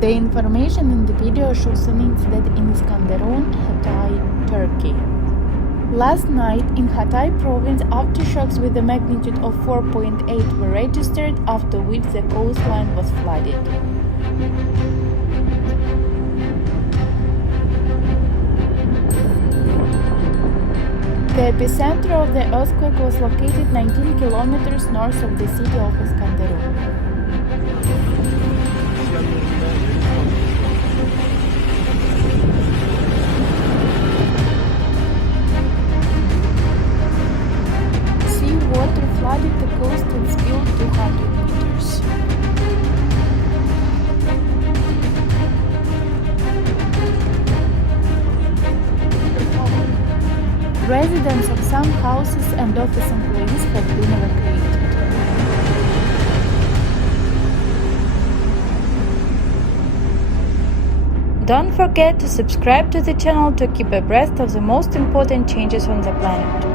The information in the video shows an incident in Iskenderun, Hatay, Turkey. Last night, in Hatay province, aftershocks with a magnitude of 4.8 were registered, after which the coastline was flooded. The epicenter of the earthquake was located 19 kilometers north of the city of Iskenderun. Water flooded the coast and spilled 200 meters. Residents of some houses and office employees have been evacuated. Don't forget to subscribe to the channel to keep abreast of the most important changes on the planet.